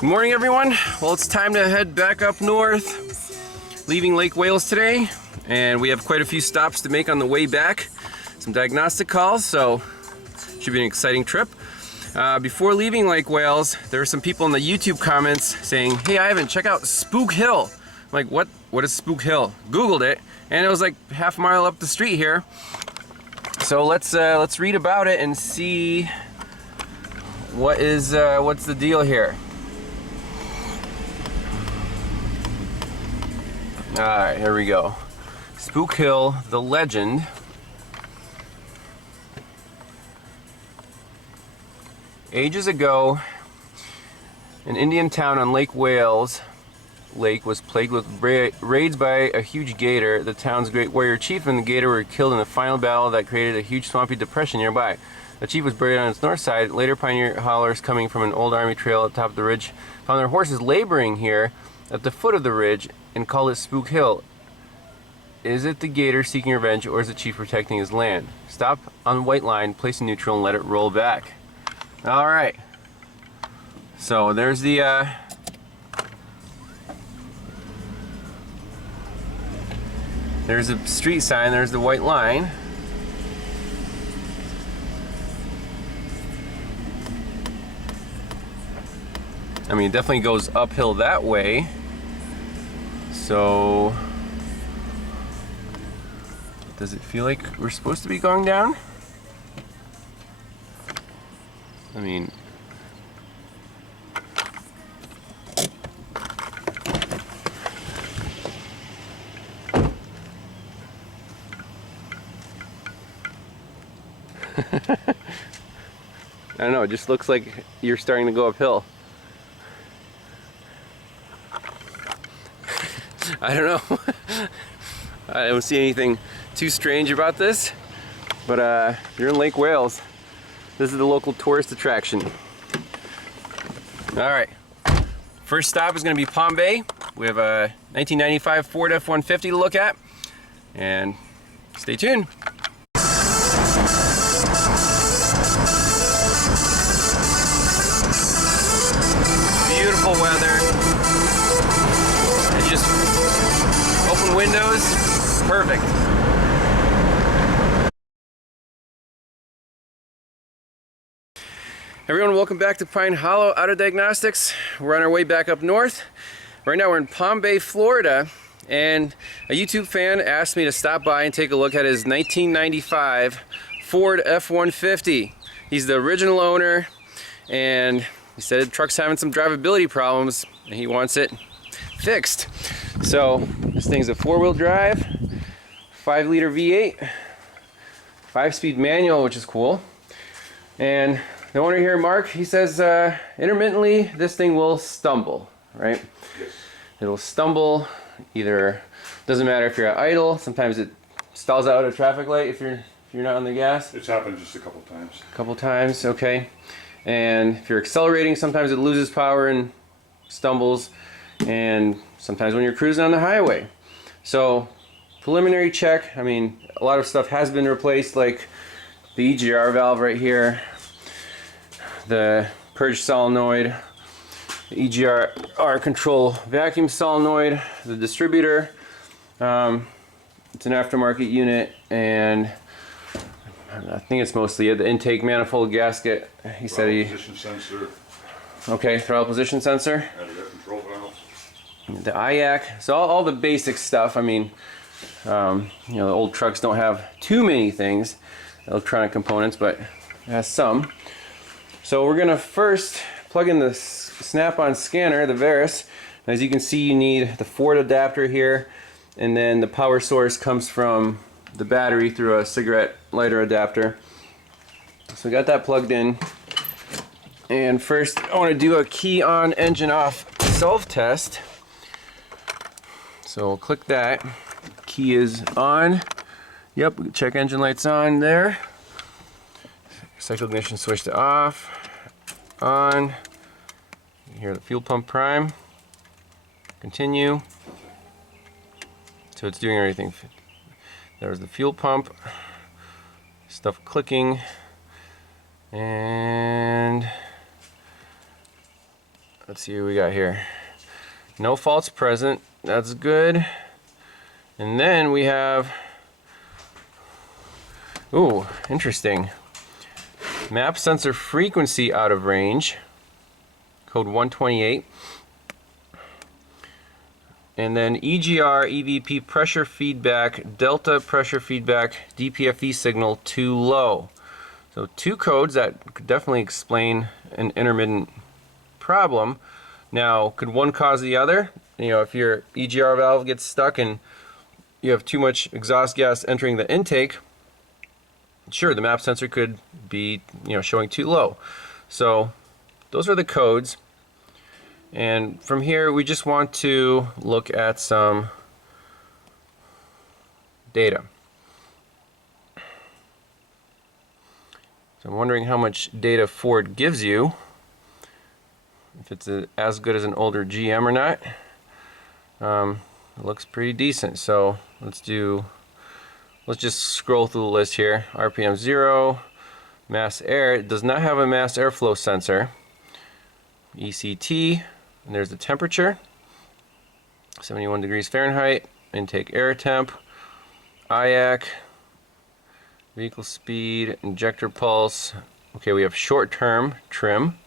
Good morning, everyone. Well, it's time to head back up north, leaving Lake Wales today, and we have quite a few stops to make on the way back. Some diagnostic calls, so should be an exciting trip. Before leaving Lake Wales, there were some people in the YouTube comments saying, "Hey, Ivan, check out Spook Hill." I'm like, what is Spook Hill? Googled it, and it was like half a mile up the street here. So let's read about it and see what's the deal here. All right, here we go. Spook Hill, the legend. Ages ago, an Indian town on Lake Wales Lake was plagued with raids by a huge gator. The town's great warrior chief and the gator were killed in a final battle that created a huge swampy depression nearby. The chief was buried on its north side. Later, pioneer haulers coming from an old army trail at the top of the ridge found their horses laboring here at the foot of the ridge and called it Spook Hill. Is it the gator seeking revenge, or is the chief protecting his land? Stop on the white line, place in neutral, and let it roll back. All right. So there's the there's a street sign, there's the white line. I mean, it definitely goes uphill that way. So, does it feel like we're supposed to be going down? I mean, I don't know, it just looks like you're starting to go uphill. I don't know. I don't see anything too strange about this, but you're in Lake Wales. This is the local tourist attraction. All right, first stop is going to be Palm Bay. We have a 1995 Ford F150 to look at, and stay tuned. Beautiful weather. And just open windows, perfect. Everyone, welcome back to Pine Hollow Auto Diagnostics. We're on our way back up north. Right now we're in Palm Bay, Florida, and a YouTube fan asked me to stop by and take a look at his 1995 Ford F150. He's the original owner, and he said the truck's having some drivability problems and he wants it fixed. So this thing's a 4-wheel drive, 5-liter V8, 5-speed manual, which is cool. And the owner here, Mark, he says intermittently this thing will stumble, right? Yes. It'll stumble, either, doesn't matter if you're at idle, sometimes it stalls out at a traffic light if you're not on the gas. It's happened just a couple times. A couple times, okay. And if you're accelerating, sometimes it loses power and stumbles, and sometimes when you're cruising on the highway. So preliminary check, I mean, a lot of stuff has been replaced, like the EGR valve right here, the purge solenoid, the EGR control vacuum solenoid, the distributor. It's an aftermarket unit, and I think it's mostly the intake manifold gasket. He said he... Position sensor. Okay, throttle position sensor. And a control valve. The IAC. So all the basic stuff. I mean, you know, the old trucks don't have too many things, electronic components, but it has some. So we're gonna first plug in the snap-on scanner, the Veris. As you can see, you need the Ford adapter here, and then the power source comes from the battery through a cigarette lighter adapter. So we got that plugged in. And first I want to do a key on, engine off self-test. So we'll click that. Key is on. Yep, we can check engine lights on there. Cycle ignition switch to off. On. You hear the fuel pump prime. Continue. So it's doing everything. There's the fuel pump. Stuff clicking. And let's see what we got here. No faults present, that's good. And then we have, ooh, interesting. Map sensor frequency out of range, code 128. And then EGR, EVP pressure feedback, delta pressure feedback, DPFE signal too low. So two codes that could definitely explain an intermittent problem. Now, could one cause the other? You know, if your EGR valve gets stuck and you have too much exhaust gas entering the intake, sure, the map sensor could be, you know, showing too low. So those are the codes. And from here, we just want to look at some data. So I'm wondering how much data Ford gives you, if it's as good as an older GM or not. It looks pretty decent. So let's just scroll through the list here. RPM 0, mass air. It does not have a mass airflow sensor. ECT, and there's the temperature, 71 degrees Fahrenheit, intake air temp, IAC, vehicle speed, injector pulse. Okay, we have short-term trim.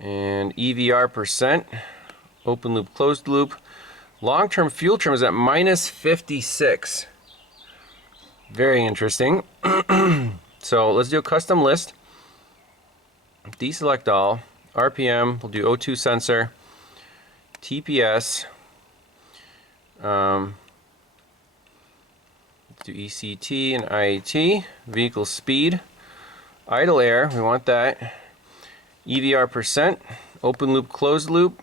And EVR percent, open loop, closed loop. Long-term fuel trim is at minus 56. Very interesting. So let's do a custom list. Deselect all. RPM, we'll do O2 sensor. TPS. Let's do ECT and IAT. Vehicle speed. Idle air, we want that. EVR percent. Open loop, closed loop.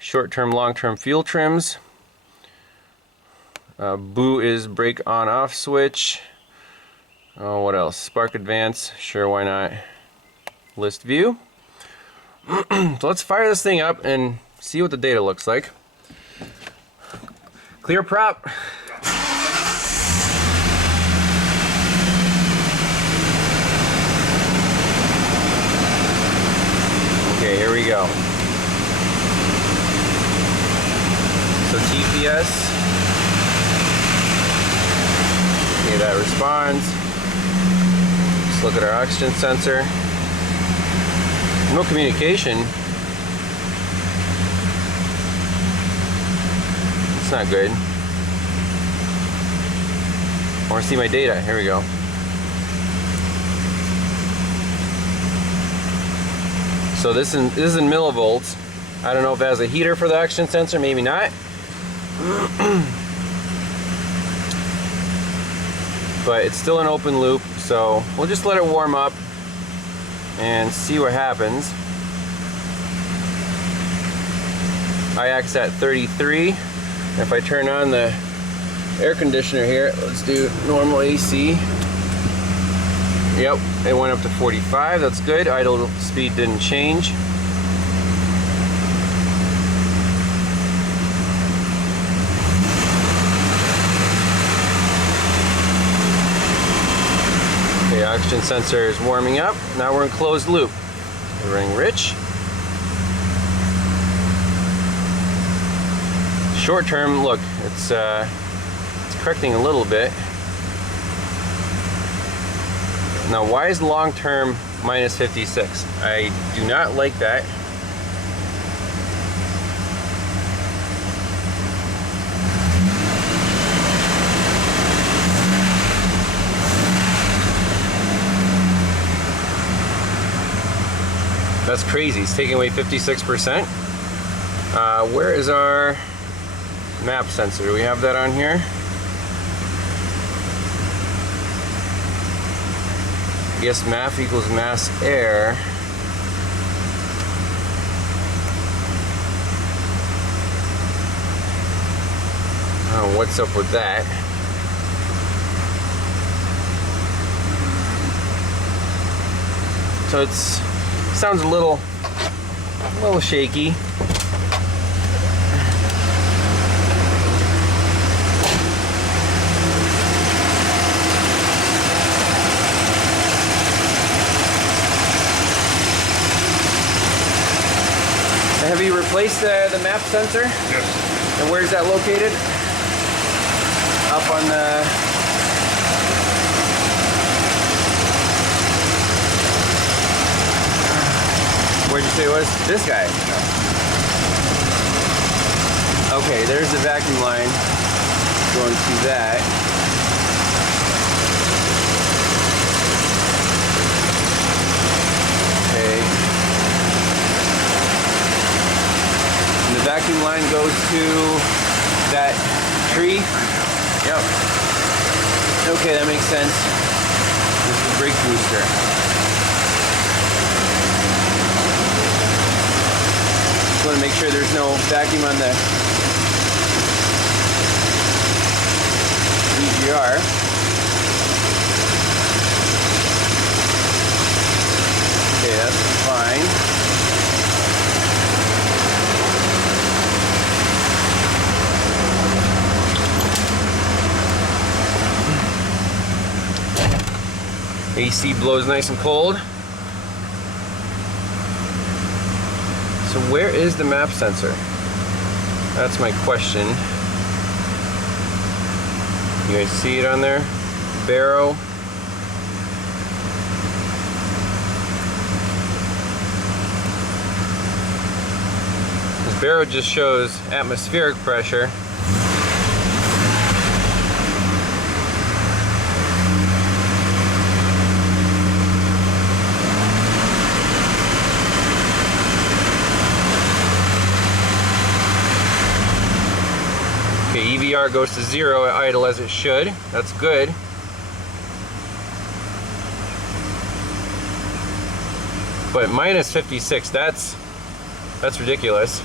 Short-term, long-term fuel trims. Boo is brake on-off switch. Oh, what else? Spark advance. Sure, why not? List view. So let's fire this thing up and see what the data looks like. Clear prop. Okay, here we go. So TPS. Okay, that responds. Let's look at our oxygen sensor. No communication. It's not good. I want to see my data. Here we go. So this is in millivolts. I don't know if it has a heater for the oxygen sensor, maybe not. But it's still an open loop, so we'll just let it warm up and see what happens. IAC's at 33. If I turn on the air conditioner here, let's do normal AC. Yep, it went up to 45, that's good. Idle speed didn't change. The oxygen sensor is warming up. Now we're in closed loop. We're running rich. Short term, look, it's correcting a little bit. Now, why is long term minus 56? I do not like that. That's crazy. It's taking away 56%. Where is our map sensor? Do we have that on here? I guess MAF equals mass air. Oh, what's up with that? So sounds a little shaky. replace the map sensor? Yes. And where's that located? Up on the... Where'd you say it was? This guy? Okay, there's the vacuum line going to that. Okay. And the vacuum line goes to that tree. Yep. Okay, that makes sense. This is the brake booster. Just want to make sure there's no vacuum on the VGR. Okay, that's fine. AC blows nice and cold. So where is the map sensor? That's my question. You guys see it on there? Barrow. This barrow just shows atmospheric pressure. Okay, EVR goes to 0 at idle as it should. That's good. But minus 56, that's ridiculous.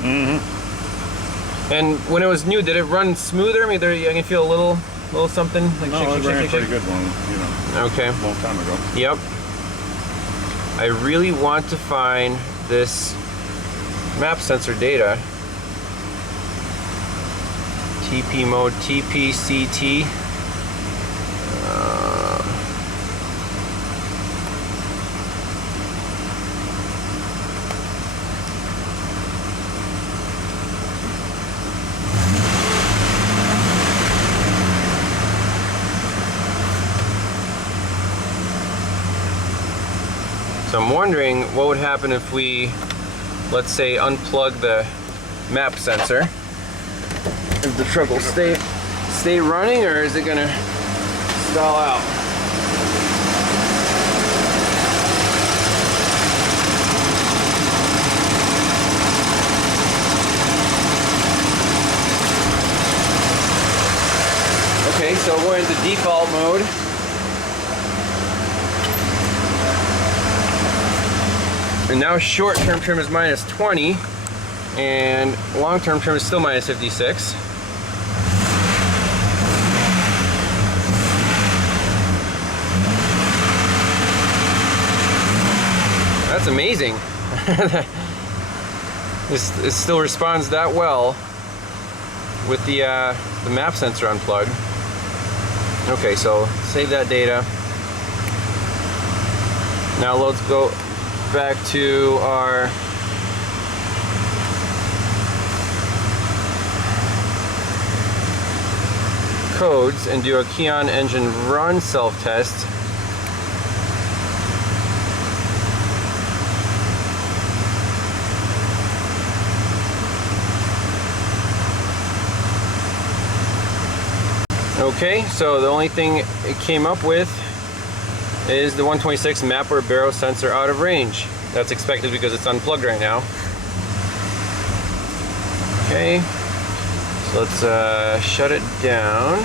Mm-hmm. And when it was new, did it run smoother? I mean, I can feel a little something like No, it ran a pretty good one, you know, Okay. a long time ago. Yep. I really want to find this map sensor data. TP mode, TPCT. So I'm wondering what would happen if we, let's say, unplug the map sensor. If the truck will stay running, or is it gonna stall out? Okay, so we're into default mode. And now short-term trim is minus 20, and long-term trim is still minus 56. That's amazing. It still responds that well with the map sensor unplugged. Okay, so save that data. Now let's go back to our codes and do a Keon engine run self-test. Okay, so the only thing it came up with is the 126 mapper barrow sensor out of range. That's expected because it's unplugged right now. Okay, so let's shut it down.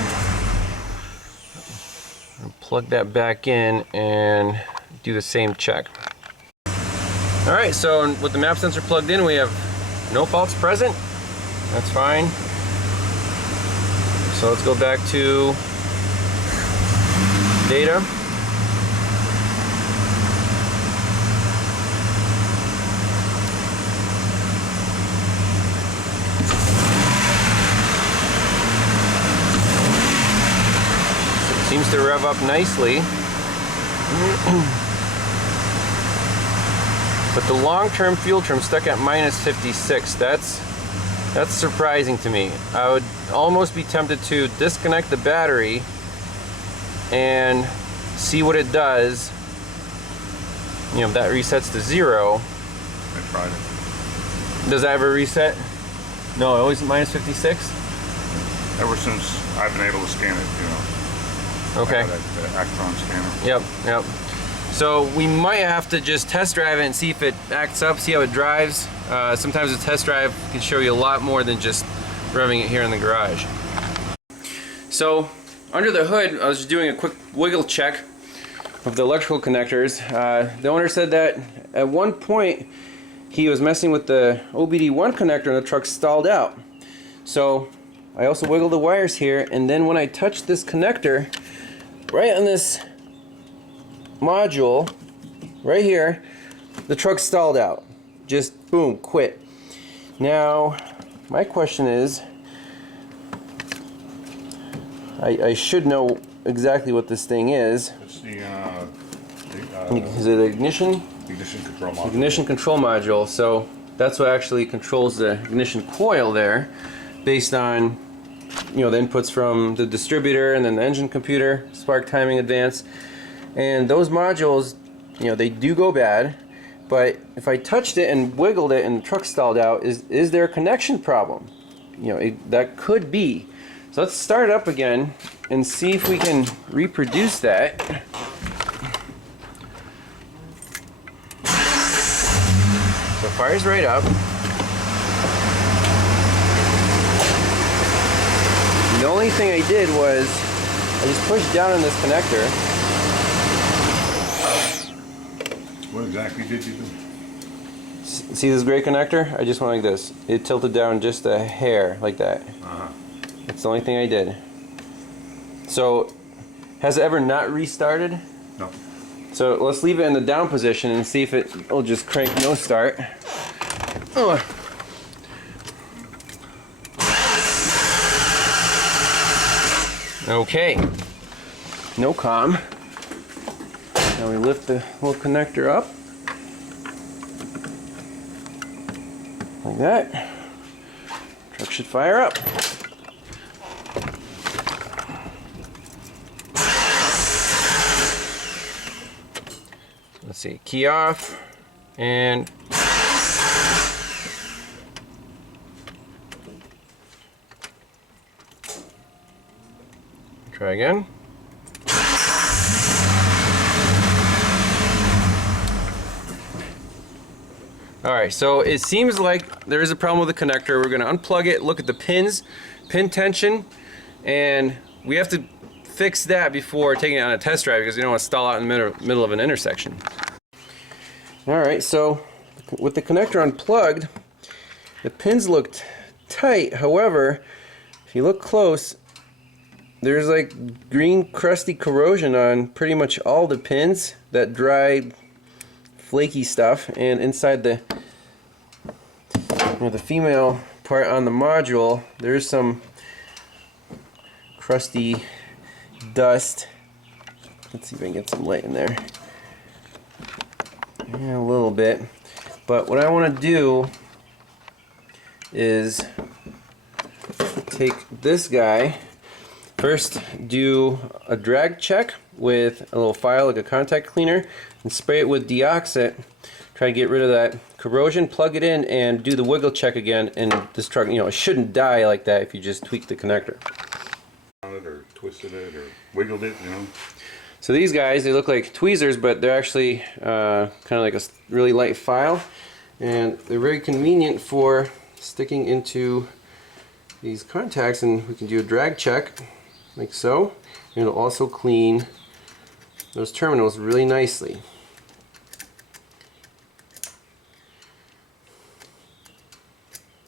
Plug that back in and do the same check. All right, so with the map sensor plugged in, we have no faults present. That's fine. So let's go back to data. Seems to rev up nicely. But the long-term fuel trim stuck at minus 56. That's surprising to me. I would almost be tempted to disconnect the battery and see what it does. You know, if that resets to 0. I tried it. Does that ever reset? No, always minus 56? Ever since I've been able to scan it, you know. Okay. The Actron scanner. Yep. So we might have to just test drive it and see if it acts up, see how it drives. Sometimes a test drive can show you a lot more than just revving it here in the garage. So under the hood, I was just doing a quick wiggle check of the electrical connectors. The owner said that at one point he was messing with the OBD1 connector and the truck stalled out. So I also wiggled the wires here, and then when I touched this connector right on this module right here, the truck stalled out. Just boom, quit. Now my question is, I should know exactly what this thing is. It's Is it ignition? ignition control module. Ignition control module. So that's what actually controls the ignition coil there, based on, you know, the inputs from the distributor and then the engine computer, spark timing advance. And those modules, you know, they do go bad, but if I touched it and wiggled it and the truck stalled out, is there a connection problem? You know, that could be. So let's start it up again and see if we can reproduce that. So it fires right up. The only thing I did was I just pushed down on this connector. What exactly did you do? See this gray connector? I just went like this. It tilted down just a hair, like that. That's the only thing I did. So, has it ever not restarted? No. So let's leave it in the down position and see if it will just crank no start. Oh. Okay. No comm. Now we lift the little connector up. Like that. Truck should fire up. Let's see, key off, and try again. Alright, so it seems like there is a problem with the connector. We're going to unplug it, look at the pins, pin tension, and we have to fix that before taking it on a test drive because we don't want to stall out in the middle of an intersection. Alright, so with the connector unplugged, the pins looked tight. However, if you look close, there's like green crusty corrosion on pretty much all the pins, that dry flaky stuff, and inside the, you know, the female part on the module, there's some crusty dust. Let's see if I can get some light in there. Yeah, a little bit. But what I want to do is take this guy, first do a drag check with a little file like a contact cleaner and spray it with deoxit. Try to get rid of that corrosion, plug it in, and do the wiggle check again. And this truck, you know, it shouldn't die like that if you just tweak the connector. Or twisted it or wiggled it, you know. So these guys, they look like tweezers, but they're actually kind of like a really light file, and they're very convenient for sticking into these contacts. And we can do a drag check like so, and it'll also clean those terminals really nicely.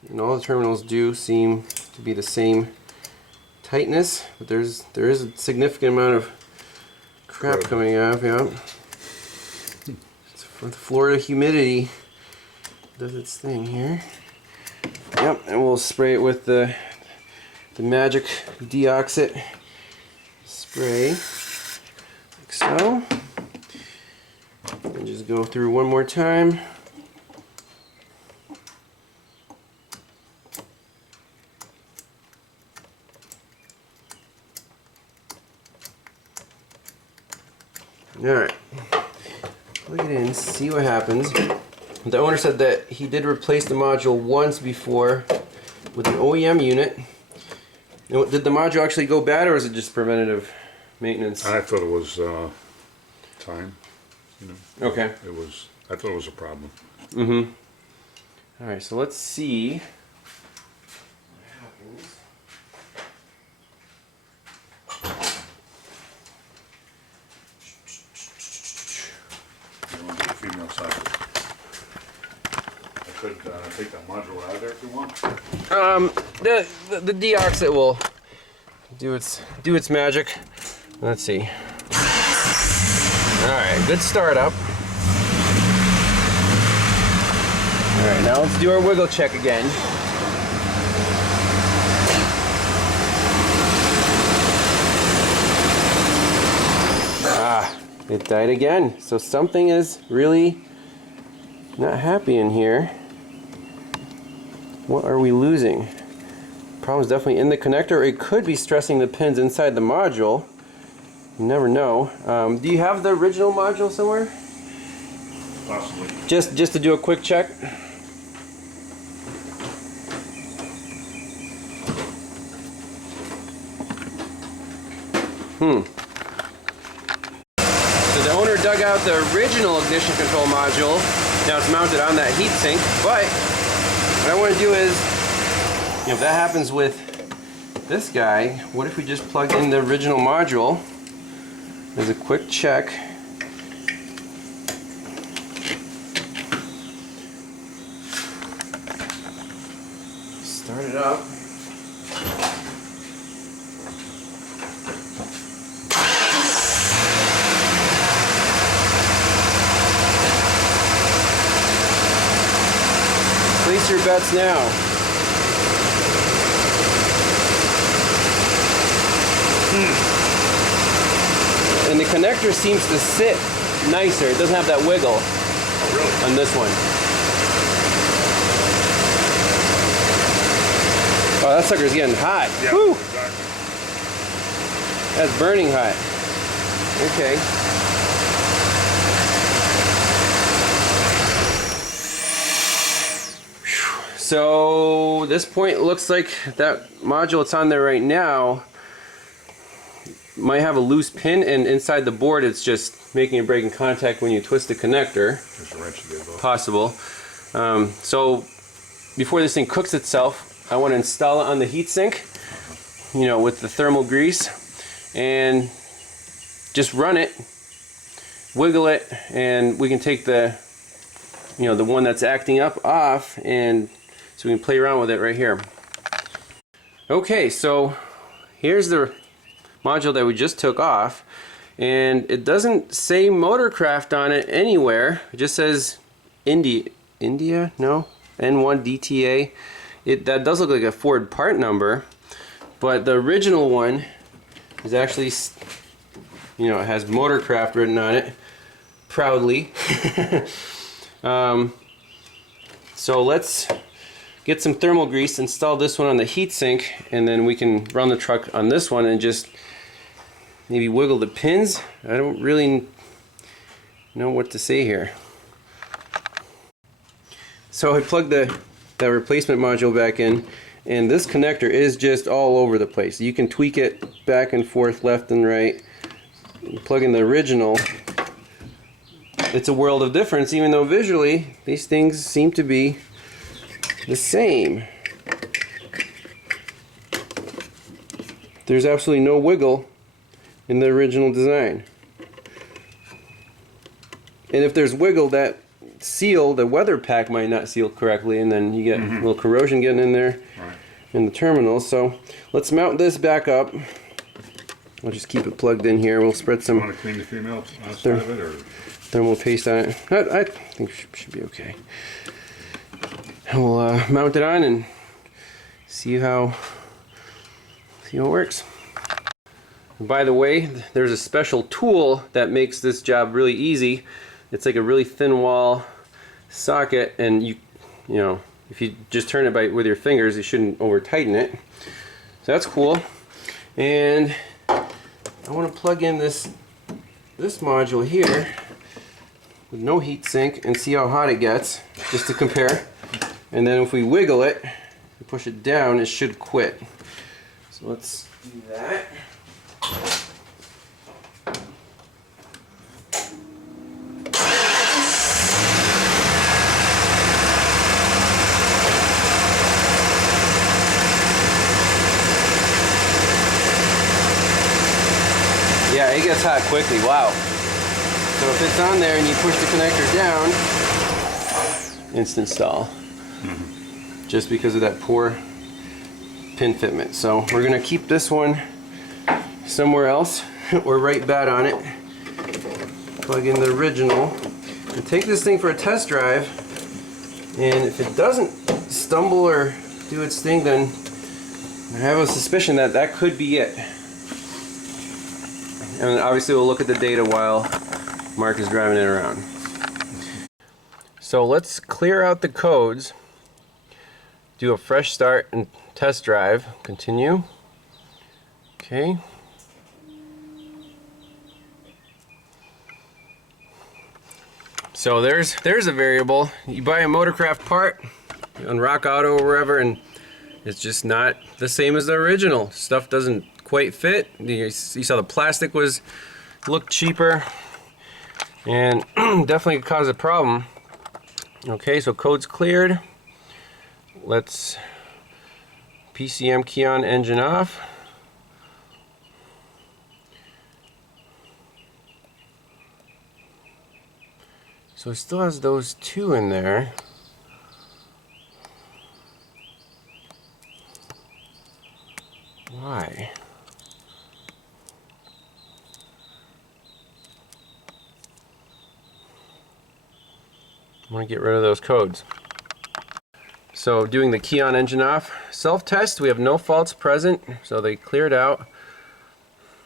And all the terminals do seem to be the same tightness, but there is a significant amount of crap coming off. Yeah, the Florida humidity does its thing here. Yep, and we'll spray it with the magic deoxit spray, like so. And just go through one more time. Alright. Plug it in, see what happens. The owner said that he did replace the module once before with an OEM unit. Now, did the module actually go bad, or is it just preventative maintenance? I thought it was time. You know, Okay. I thought it was a problem. Mm-hmm. Alright, so let's see what happens. You want to do the female socket? I could take that module out of there if you want. The deoxit will do its magic. Let's see. Alright, good startup. Alright, now let's do our wiggle check again. Ah, it died again. So something is really not happy in here. What are we losing? Problem's definitely in the connector. It could be stressing the pins inside the module. You never know. Do you have the original module somewhere? Possibly. Just to do a quick check. So the owner dug out the original ignition control module. Now it's mounted on that heatsink. But what I want to do is, you know, if that happens with this guy, what if we just plugged in the original module? As a quick check. Start it up. Place your bets now. And the connector seems to sit nicer. It doesn't have that wiggle. Oh, really? On this one. Oh, that sucker's getting hot. Yeah, Woo! exactly. That's burning hot. Okay. So this point looks like that module that's on there right now might have a loose pin, and inside the board it's just making and breaking contact when you twist the connector. There's a wrench to get off. Possible. So before this thing cooks itself, I want to install it on the heatsink, you know, with the thermal grease, and just run it, wiggle it, and we can take the, you know, the one that's acting up off, and so we can play around with it right here. Okay, so here's the module that we just took off, and it doesn't say Motorcraft on it anywhere. It just says India, no, N1 DTA. That does look like a Ford part number, but the original one is actually, you know, it has Motorcraft written on it, proudly. So let's get some thermal grease, install this one on the heatsink, and then we can run the truck on this one and just maybe wiggle the pins. I don't really know what to say here. So I plugged that replacement module back in, and this connector is just all over the place. You can tweak it back and forth, left and right. You plug in the original. It's a world of difference, even though visually these things seem to be the same. There's absolutely no wiggle in the original design. And if there's wiggle, that seal, the weather pack might not seal correctly, and then you get a little corrosion getting in there in the terminals. So let's mount this back up. I'll just keep it plugged in here. We'll spread some Want to clean the female outside of it, or thermal paste on it. I think it should be okay. And we'll mount it on and see how it works. And by the way, there's a special tool that makes this job really easy. It's like a really thin wall socket, and you know, if you just turn it with your fingers, you shouldn't over tighten it. So that's cool. And I want to plug in this this module here with no heat sink and see how hot it gets, just to compare. And then if we wiggle it, we push it down, it should quit. So let's do that. Yeah, it gets hot quickly, wow. So if it's on there and you push the connector down, instant stall. Just because of that poor pin fitment. So we're gonna keep this one somewhere else or write bad on it. Plug in the original and take this thing for a test drive. And if it doesn't stumble or do its thing, then I have a suspicion that that could be it. And obviously we'll look at the data while Mark is driving it around. So let's clear out the codes, do a fresh start and test drive. Continue. Okay. So there's a variable. You buy a Motorcraft part on Rock Auto or wherever, and it's just not the same as the original. Stuff doesn't quite fit. You saw the plastic looked cheaper, and definitely could cause a problem. Okay, so code's cleared. Let's PCM key on, engine off. So it still has those two in there. Why? I want to get rid of those codes. So doing the key on, engine off self-test, we have no faults present, so they cleared out.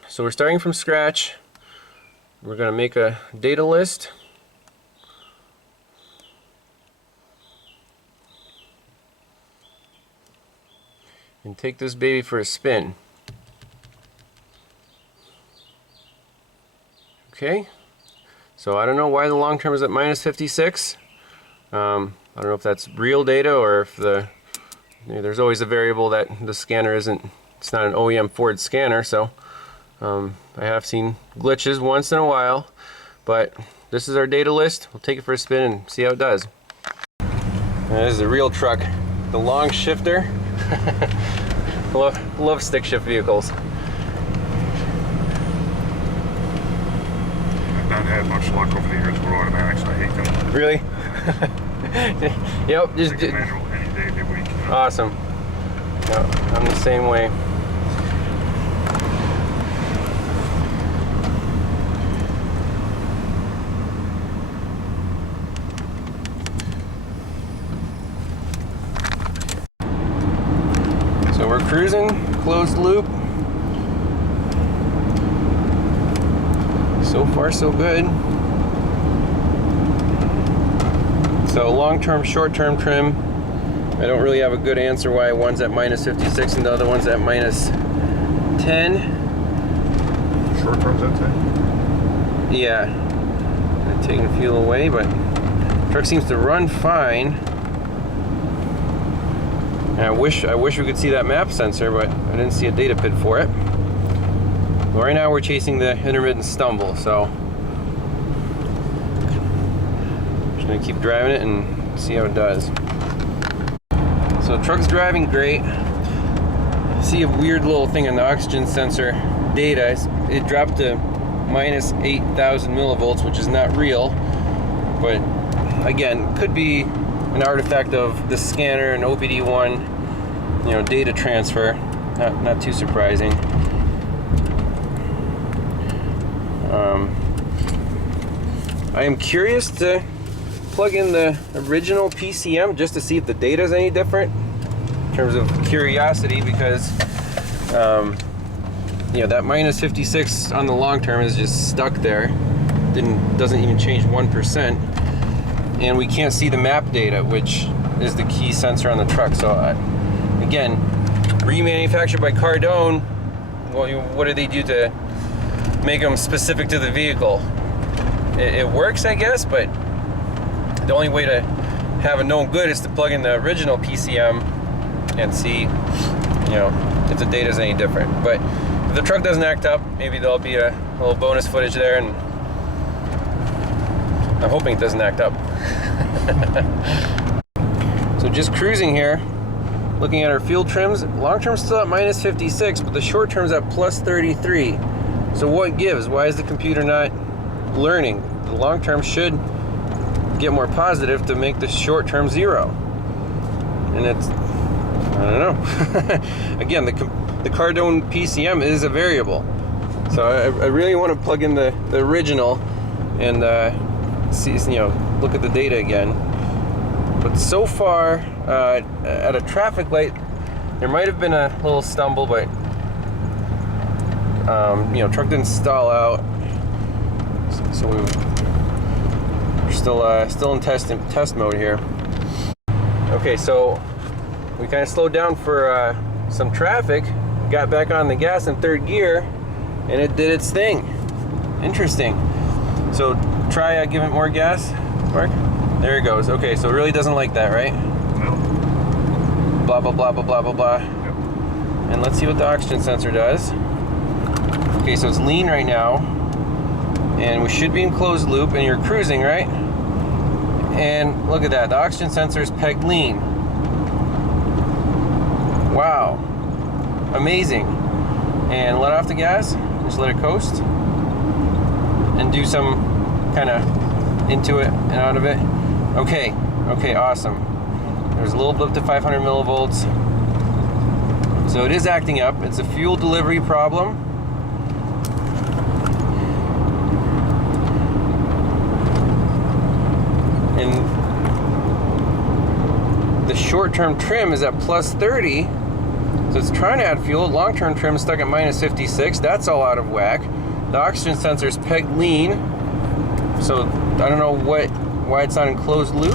So we're starting from scratch. We're going to make a data list. And take this baby for a spin. Okay, so I don't know why the long term is at minus 56. I don't know if that's real data or if there's always a variable that the scanner it's not an OEM Ford scanner, so I have seen glitches once in a while, but this is our data list. We'll take it for a spin and see how it does. This is the real truck, the long shifter. love stick shift vehicles. I've not had much luck over the years with automatics. I hate them. Really? Yep. Just manual any day of the week. You know? Awesome. Yep, I'm the same way. So we're cruising, closed loop. So far so good. So long-term, short-term trim. I don't really have a good answer why one's at minus 56 and the other one's at minus 10. Short term's at 10? Yeah. I'm taking fuel away, but the truck seems to run fine. And I wish we could see that map sensor, but I didn't see a data pid for it. But right now we're chasing the intermittent stumble, so just gonna keep driving it and see how it does. So the truck's driving great. See a weird little thing on the oxygen sensor data. It dropped to minus 8,000 millivolts, which is not real, but again, could be an artifact of the scanner and OBD1, data transfer. Not too surprising. I am curious to plug in the original PCM just to see if the data is any different in terms of curiosity, because that minus 56 on the long term is just stuck there. Doesn't even change 1%, and we can't see the map data, which is the key sensor on the truck. So again, remanufactured by Cardone. Well, what do they do to make them specific to the vehicle. It works, I guess, but the only way to have a known good is to plug in the original PCM and see, you know, if the data's any different. But if the truck doesn't act up, maybe there'll be a little bonus footage there, and I'm hoping it doesn't act up. So just cruising here, looking at our fuel trims. Long term's still at minus 56, but the short term's at plus 33. So what gives? Why is the computer not learning? The long term should get more positive to make the short term 0. And it's, I don't know. Again, the Cardone PCM is a variable. So I really want to plug in the original and see, you know, look at the data again. But so far, at a traffic light, there might have been a little stumble, but you know, truck didn't stall out. So we're still in test mode here. Okay, so we kind of slowed down for some traffic, got back on the gas in 3rd gear, and it did its thing. Interesting. So try giving it more gas, Mark. There it goes. Okay, so it really doesn't like that, right? No. Blah, blah, blah, blah, blah, blah, blah. Yep. And let's see what the oxygen sensor does. Okay, so it's lean right now. And we should be in closed loop, and you're cruising, right? And look at that, the oxygen sensor is pegged lean. Wow. Amazing. And let off the gas, just let it coast. And do some kind of into it and out of it. Okay, awesome. There's a little blip to 500 millivolts. So it is acting up. It's a fuel delivery problem. And the short-term trim is at plus 30. So it's trying to add fuel. Long-term trim is stuck at minus 56. That's all out of whack. The oxygen sensor is pegged lean. So I don't know why it's not in closed loop.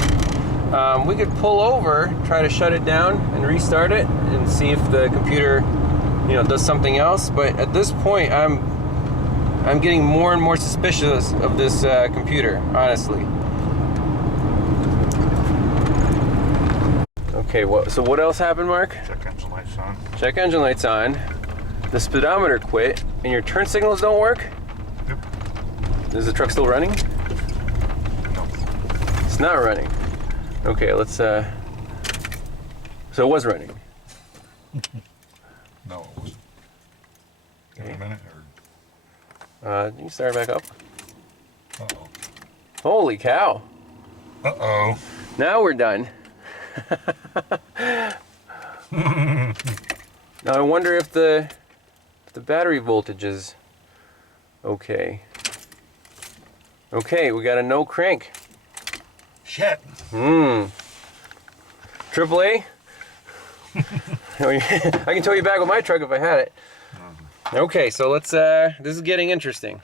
We could pull over, try to shut it down and restart it and see if the computer, you know, does something else. But at this point, I'm getting more and more suspicious of this computer, honestly. Okay, so what else happened, Mark? Check engine lights on. Check engine lights on. The speedometer quit, and your turn signals don't work? Yep. Is the truck still running? No. It's not running. Okay, let's, so it was running. No, it wasn't. Give it a minute, or... You can start back up. Uh-oh. Holy cow. Uh-oh. Now we're done. Now I wonder if the battery voltage is okay. Okay, we got a no crank. Shit. AAA? I can tow you back with my truck if I had it. Okay, so let's, this is getting interesting.